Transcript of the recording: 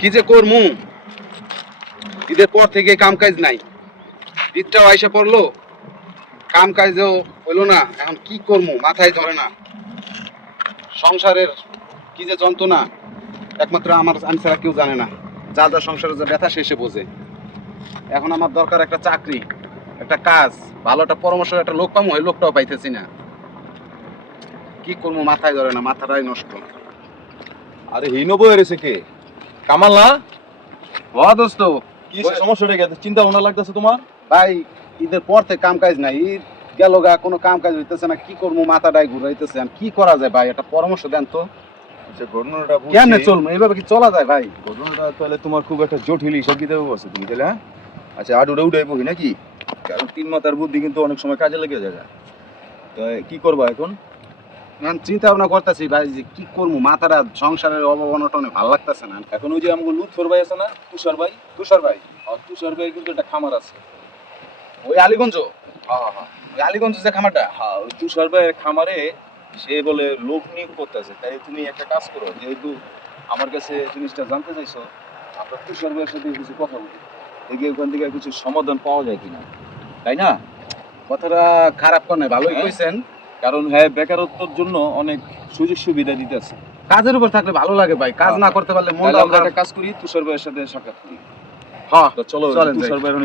কি যে করমু, ঈদের পর থেকে কাম কাজ নাই, ঈদটাও আইসা পড়লো, কাম কাজও হইলো না। এখন কি করমু মাথায় ধরে না। সংসারের কি যে যন্ত্রণা একমাত্র আমি ছাড়া কেউ জানে না। যা যা সংসারের যে ব্যথা শেষে বোঝে। এখন আমার দরকার একটা চাকরি, একটা কাজ, ভালো একটা পরামর্শ, একটা লোক পামু, ওই লোকটাও পাইতেছি না। কি করবো মাথায় ধরে না, মাথাটাই নষ্ট। আরে হিনো বই রয়েছে কে? কামাল না? ও দোস্ত, কি সমস্যাটা কি? চিন্তা ভাবনা লাগতেছে তোমার? ভাই ঈদের পর থেকে কাম কাজ নাই, ঈদ গেল গা, কোনো কাম কাজ হইতেছে না। কি করবো মাথাটাই ঘুরাইতেছে। কি করা যায় ভাই, একটা পরামর্শ দেন তো। আচ্ছা ঘটনাটা কেমনে চলবো, এইভাবে কি চলা যায় ভাই? ঘটনাটা তাহলে তোমার খুব একটা জটিল হিসাব কিতাবে বসে তুমি তাহলে, হ্যাঁ? আচ্ছা আডুটা উঠাই বহি নাকি? কারণ তিন মাথার বুদ্ধি কিন্তু অনেক সময় কাজে লেগে যায়। তো কি করবা এখন? এখন চিন্তা ভাবনা করতেছি ভাই যে কি করবো, মাথাটা সংসারের অভাব অনটনে ভালো লাগতেছে না। এখন ওই যে আমাকে লুৎফর ভাই আছে না, তুষার ভাই? তুষার ভাই, আর তুষার ভাই কিন্তু একটা খামার আছে। ওই আলীগঞ্জ, হ্যাঁ হ্যাঁ ওই আলীগঞ্জ যে খামারটা। হ্যাঁ, ওই তুষার ভাইয়ের খামারে সে বলে লোক নিয়োগ করতেছে। তাই তুমি একটা কাজ করো, যেহেতু আমার কাছে জিনিসটা জানতে চাইছো, আমরা তুষার ভাইয়ের সাথে কিছু কথা বলি, দেখি ওখান থেকে কিছু সমাধান পাওয়া যায় কিনা, তাই না? কথাটা খারাপ করে নাই, ভালোই হ্যাঁ। কইছেন। কারণ হ্যাঁ, বেকারত্বের জন্য অনেক সুযোগ সুবিধা দিতেছে। কাজের উপর থাকলে ভালো লাগে ভাই, কাজ না করতে পারলে তাহলে মনটা আমরা একটা কাজ করি, তুষার ভাইয়ের সাথে সাক্ষাৎ করি। হ্যাঁ তো চলো চলেন যাই। তুষার ভাইয়ের